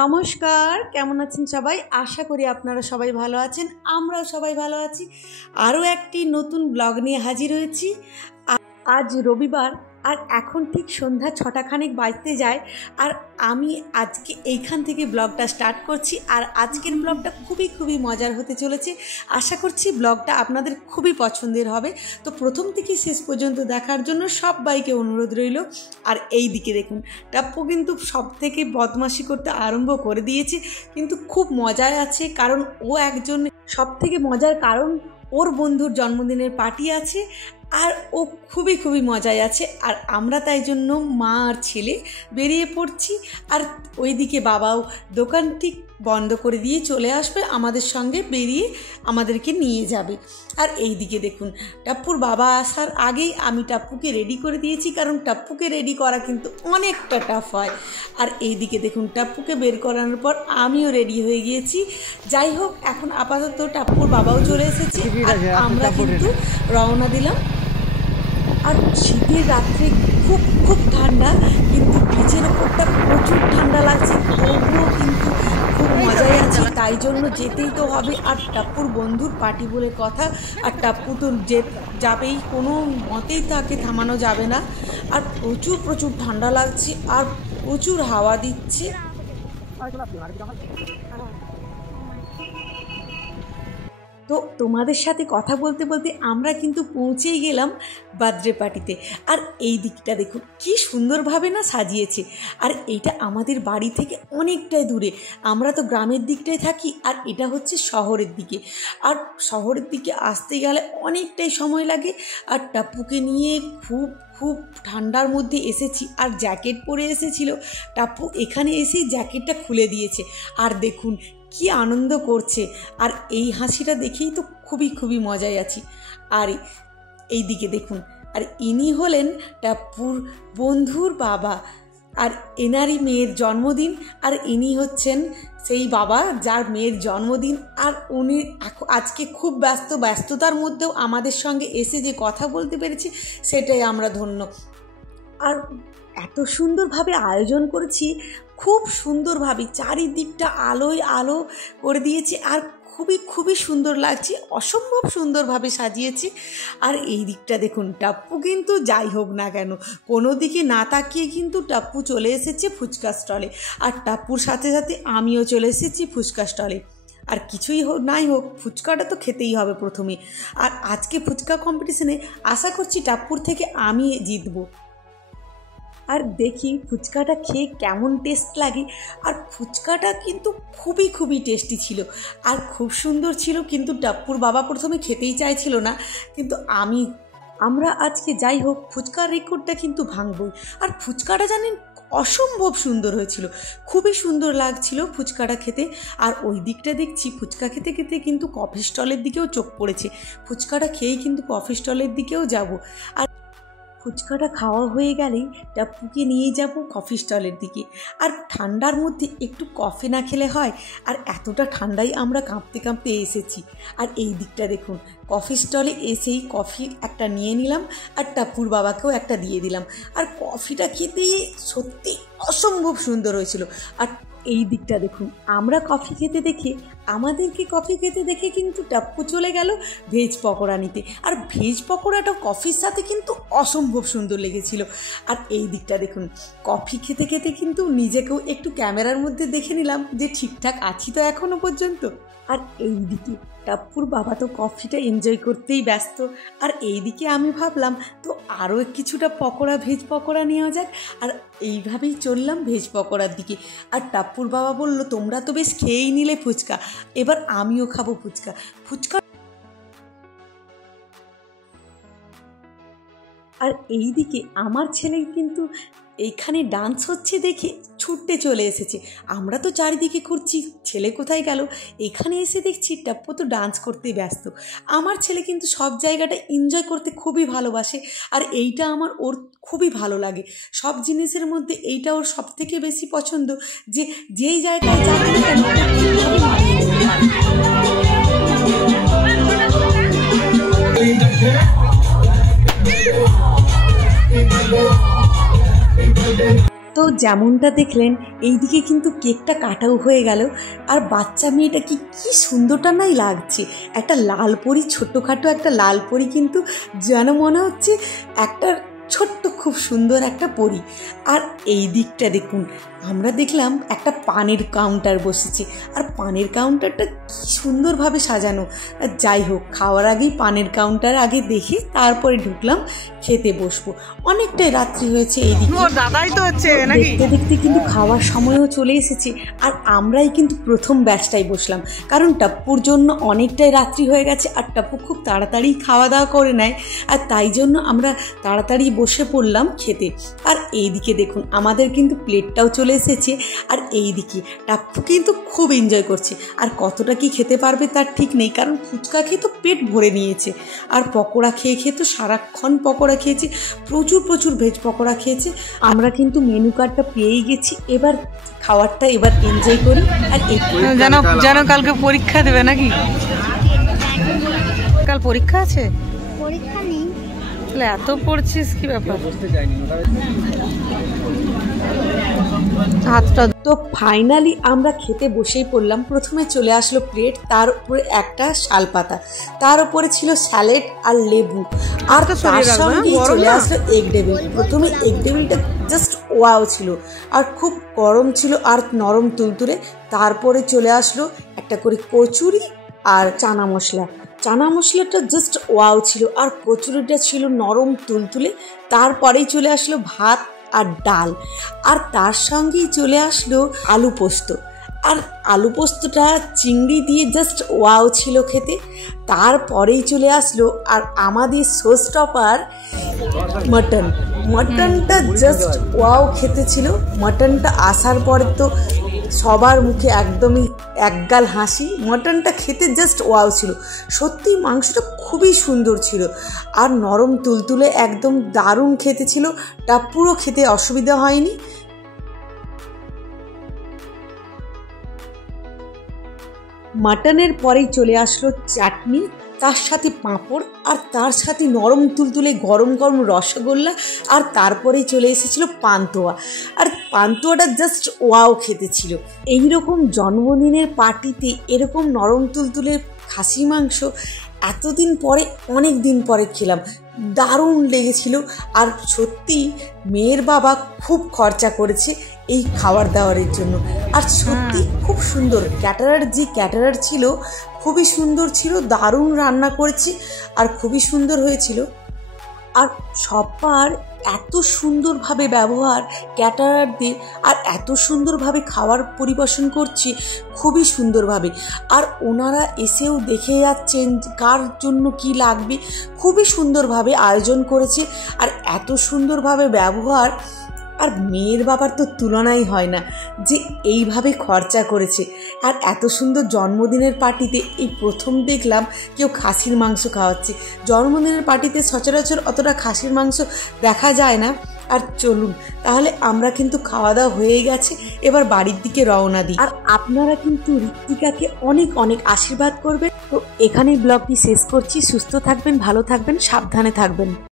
নমস্কার, কেমন আছেন সবাই? আশা করি আপনারা সবাই ভালো আছেন। আমরাও সবাই ভালো আছি। আরও একটি নতুন ব্লগ নিয়ে হাজির হয়েছি। আজ রবিবার, আর এখন ঠিক সন্ধ্যা 6টা খানেক বাজতে যায়। আর আমি আজকে এইখান থেকে ব্লগটা স্টার্ট করছি। আর আজকের ব্লগটা খুবই মজার হতে চলেছে। আশা করছি ব্লগটা আপনাদের খুবই পছন্দের হবে। তো প্রথম থেকে শেষ পর্যন্ত দেখার জন্য সবাইকে অনুরোধ রইল। আর এই দিকে দেখুন, টাপ্পু কিন্তু সব থেকে বদমাশি করতে আরম্ভ করে দিয়েছে, কিন্তু খুব মজায় আছে। কারণ ও একজন, সব থেকে মজার কারণ ওর বন্ধুর জন্মদিনের পার্টি আছে, আর ও খুবই মজায় আছে। আর আমরা তাই জন্য মা আর ছেলে বেরিয়ে পড়ছি। আর ওইদিকে বাবাও দোকানটি বন্ধ করে দিয়ে চলে আসবে, আমাদের সঙ্গে বেরিয়ে আমাদেরকে নিয়ে যাবে। আর এই দিকে দেখুন, টাপ্পুর বাবা আসার আগেই আমি টাপ্পুকে রেডি করে দিয়েছি, কারণ টাপ্পুকে রেডি করা কিন্তু অনেকটা টাফ হয়। আর এই দিকে দেখুন, টাপ্পুকে বের করানোর পর আমিও রেডি হয়ে গিয়েছি। যাই হোক, এখন আপাতত টাপ্পুর বাবাও চলে এসেছে, আর আমরা কিন্তু রওনা দিলাম। আর শীতের রাত্রে খুব ঠান্ডা, কিন্তু ব্রিজের ওপরটা প্রচুর ঠান্ডা লাগছে, তবুও কিন্তু খুব মজাই আছে। তাই জন্য যেতেই তো হবে। আর টাপ্পুর বন্ধুর পার্টি বলে কথা, আর টাপ্পু তো যাবেই, কোনো মতেই তাকে থামানো যাবে না। আর প্রচুর ঠান্ডা লাগছে, আর প্রচুর হাওয়া দিচ্ছে। তো তোমাদের সাথে কথা বলতে বলতে আমরা কিন্তু পৌঁছেই গেলাম বার্থডে পার্টিতে। আর এই দিকটা দেখুন কি সুন্দরভাবে না সাজিয়েছে। আর এইটা আমাদের বাড়ি থেকে অনেকটাই দূরে, আমরা তো গ্রামের দিকটায় থাকি, আর এটা হচ্ছে শহরের দিকে। আর শহরের দিকে আসতে গেলে অনেকটাই সময় লাগে। আর টাপ্পুকে নিয়ে খুব ঠান্ডার মধ্যে এসেছি, আর জ্যাকেট পরে এসেছিল। টাপ্পু এখানে এসেই জ্যাকেটটা খুলে দিয়েছে, আর দেখুন কি আনন্দ করছে। আর এই হাসিটা দেখেই তো খুবই মজায় আছি। আর এই দিকে দেখুন, আর ইনি হলেন টাপ্পুর বন্ধুর বাবা, আর এনারই মেয়ের জন্মদিন। আর ইনি হচ্ছেন সেই বাবা যার মেয়ের জন্মদিন। আর উনি আজকে খুব ব্যস্ততার মধ্যেও আমাদের সঙ্গে এসে যে কথা বলতে পেরেছি, সেটাই আমরা ধন্য। আর এত সুন্দরভাবে আয়োজন করেছি, খুব সুন্দরভাবে চারিদিকটা আলো করে দিয়েছে, আর খুবই সুন্দর লাগছে, অসম্ভব সুন্দরভাবে সাজিয়েছি। আর এই দিকটা দেখুন, টাপ্পু কিন্তু যাই হোক না কেন কোনো দিকে না তাকিয়ে কিন্তু টাপ্পু চলে এসেছে ফুচকা স্টলে। আর টাপ্পুর সাথে আমিও চলে এসেছি ফুচকা স্টলে। আর কিছুই নাই হোক, ফুচকাটা তো খেতেই হবে প্রথমে। আর আজকে ফুচকা কম্পিটিশনে আশা করছি টাপ্পুর থেকে আমি জিতবো। আর দেখি ফুচকাটা খেয়ে কেমন টেস্ট লাগে। আর ফুচকাটা কিন্তু খুবই টেস্টি ছিল, আর খুব সুন্দর ছিল। কিন্তু টাপ্পুর বাবা প্রথমে খেতেই চাইছিল না, কিন্তু আমরা আজকে যাই হোক ফুচকার রেকর্ডটা কিন্তু ভাঙবই। আর ফুচকাটা জানেন অসম্ভব সুন্দর হয়েছিল, খুবই সুন্দর লাগছিল ফুচকাটা খেতে। আর ওই দিকটা দেখছি ফুচকা খেতে কিন্তু কফি স্টলের দিকেও চোখ পড়েছে। ফুচকাটা খেয়েই কিন্তু কফি স্টলের দিকেও যাব। আর ফুচকাটা খাওয়া হয়ে গেলেই টাপ্পুকে নিয়ে যাব কফি স্টলের দিকে। আর ঠান্ডার মধ্যে একটু কফি না খেলে হয়, আর এতটা ঠান্ডায় আমরা কাঁপতে এসেছি। আর এই দিকটা দেখুন, কফি স্টলে এসেই কফি একটা নিয়ে নিলাম, আর টাপ্পুর বাবাকেও একটা দিয়ে দিলাম। আর কফিটা খেতে সত্যি অসম্ভব সুন্দর হয়েছিল। আর এই দিকটা দেখুন, আমাদেরকে কফি খেতে দেখে কিন্তু টাপ্পু চলে গেল ভেজ পকোড়া নিতে। আর ভেজ পকোড়াটা কফির সাথে কিন্তু অসম্ভব সুন্দর লেগেছিল। আর এই দিকটা দেখুন, কফি খেতে কিন্তু নিজেকেও একটু ক্যামেরার মধ্যে দেখে নিলাম যে ঠিকঠাক আছি তো এখনো পর্যন্ত। আর এই দিকে টাপ্পুর বাবা তো কফিটা এনজয় করতেই ব্যস্ত। আর এই দিকে আমি ভাবলাম তো আরও কিছুটা ভেজ পকোড়া নেওয়া যাক। আর এইভাবেই চললাম ভেজ পকোড়ার দিকে। আর টাপ্পুর বাবা বলল, তোমরা তো বেশ খেয়েই নিলে ফুচকা, এবার আমিও খাবো ফুচকা। আর এই দিকে আমার ছেলে কিন্তু এইখানে ডান্স হচ্ছে দেখে ছুটতে চলে এসেছে। আমরা তো চারিদিকে ঘুরছি, ছেলে কোথায় গেল। এখানে এসে দেখছি টাপ্পু তো ডান্স করতে ব্যস্ত। আমার ছেলে কিন্তু সব জায়গাটা এনজয় করতে খুবই ভালোবাসে, আর এইটা ওর খুবই ভালো লাগে। সব জিনিসের মধ্যে এইটা ওর সব থেকে বেশি পছন্দ, যে যেই জায়গায় যাবে না কেন এইভাবে মানিয়ে নিতে পারে। তো যেমনটা দেখলেন এইদিকে কিন্তু কেকটা কাটাও হয়ে গেল। আর বাচ্চা মেয়েটা কি সুন্দরটা নাই লাগছে, একটা লাল পরি, ছোট্টখাটো একটা লাল পরি, কিন্তু যেন মনে হচ্ছে একটা ছোট্ট খুব সুন্দর একটা পরি। আর এই দিকটা দেখুন, আমরা দেখলাম একটা পানের কাউন্টার বসেছে, আর পানের কাউন্টারটা কি সুন্দরভাবে সাজানো। যাই হোক, খাওয়ার আগেই পানের কাউন্টার আগে দেখে তারপরে ঢুকলাম, খেতে বসবো। অনেকটাই রাত্রি হয়েছে এইদিকে, দেখতে দেখতে কিন্তু খাওয়ার সময়ও চলে এসেছে। আর আমরাই কিন্তু প্রথম ব্যাচটাই বসলাম, কারণ টাপ্পুর জন্য অনেকটাই রাত্রি হয়ে গেছে, আর টাপ্পু খুব তাড়াতাড়ি খাওয়া দাওয়া করে নেয়, আর তাই জন্য আমরা তাড়াতাড়ি বসে পড়লাম খেতে। আর এইদিকে দেখুন আমাদের কিন্তু প্লেটটাও চলে এসেছে। আর এইদিকে টাপ্পু কিন্তু খুব এনজয় করছে, আর কতটা কি খেতে পারবে তার ঠিক নেই, কারণ ফুচকা খেয়ে তো পেট ভরে নিয়েছে, আর পকোড়া খেয়ে খেয়ে তো সারাক্ষণ পকোড়া খেয়েছে, প্রচুর ভেজ পকোড়া খেয়েছে। আমরা কিন্তু মেনু কার্ডটা পেয়েই গেছি, এবার খাওয়ারটা এবার এনজয় করি। আর এই যেন কালকে পরীক্ষা দেবে নাকি? কাল পরীক্ষা আছে? পরীক্ষা নেই। তাহলে এত পড়ছিস কি ব্যাপার? হাতটা তো ফাইনালি আমরা খেতে বসেই পড়লাম। প্রথমে চলে আসলো প্লেট, তার উপরে একটা শালপাতা, তার উপরে ছিল স্যালাড আর লেবু, আর তার সঙ্গে চলে আসলো এগ ডেভিল। প্রথমে এগ ডেভিলটা জাস্ট ওয়াও ছিল, আর খুব গরম ছিল আর নরম তুলতুলে। তারপরে চলে আসলো একটা করে কচুরি আর চানা মশলা। চানা মশলাটা জাস্ট ওয়াও ছিল, আর কচুরিটা ছিল নরম তুলতুলে। তারপরেই চলে আসলো ভাত আর ডাল, আর তার সঙ্গেই চলে আসলো আলু পোস্ত। আর আলু পোস্তটা চিংড়ি দিয়ে জাস্ট ওয়াও ছিল খেতে। তারপরেই চলে আসলো আর আমাদের শো স্টপার মাটনটা জাস্ট ওয়াও খেতে ছিল। মাটনটা আসার পরে তো সবার মুখে একদমই একগাল হাসি। মাটনটা খেতে জাস্ট ওয়াও ছিল, সত্যি মাংসটা খুবই সুন্দর ছিল, আর নরম তুলতুলে একদম দারুণ খেতে ছিল। টাপ্পুরও খেতে অসুবিধা হয়নি। মাটনের পরেই চলে আসলো চাটনি, তার সাথে পাঁপড়, আর তার সাথে নরম তুলতুলে গরম গরম রসগোল্লা, আর তারপরেই চলে এসেছিলো পান্তুয়া। আর পান্তুয়াটা জাস্ট ওয়াও খেতে ছিল। এইরকম জন্মদিনের পার্টিতে এরকম নরম তুলতুলে খাসি মাংস এতদিন পরে, অনেক দিন পরে খেলাম, দারুণ লেগেছিল। আর সত্যি মেয়ের বাবা খুব খরচা করেছে এই খাবার দাবারের জন্য, আর সত্যি খুব সুন্দর। ক্যাটারার ছিল খুবই সুন্দর ছিল, দারুণ রান্না করেছি, আর খুবই সুন্দর হয়েছিল। আর সবার এত সুন্দরভাবে ব্যবহার ক্যাটারারদের, আর এত সুন্দরভাবে খাবার পরিবেশন করছে, খুবই সুন্দরভাবে। আর ওনারা এসেও দেখে যাচ্ছেন কার জন্য কি লাগবে, খুবই সুন্দরভাবে আয়োজন করেছে, আর এত সুন্দরভাবে ব্যবহার। আর মেয়ের বাবার তো তুলনাই হয় না যে এইভাবে খরচা করেছে। আর এত সুন্দর জন্মদিনের পার্টিতে এই প্রথম দেখলাম কেউ খাসির মাংস খাওয়াচ্ছে। জন্মদিনের পার্টিতে সচরাচর অতটা খাসির মাংস দেখা যায় না। আর চলুন তাহলে, আমরা কিন্তু খাওয়া দাওয়া হয়ে গেছে, এবার বাড়ির দিকে রওনা দিই। আর আপনারা কিন্তু ঋত্বিকাকে অনেক অনেক আশীর্বাদ করবেন। তো এখানেই ব্লগটি শেষ করছি। সুস্থ থাকবেন, ভালো থাকবেন, সাবধানে থাকবেন।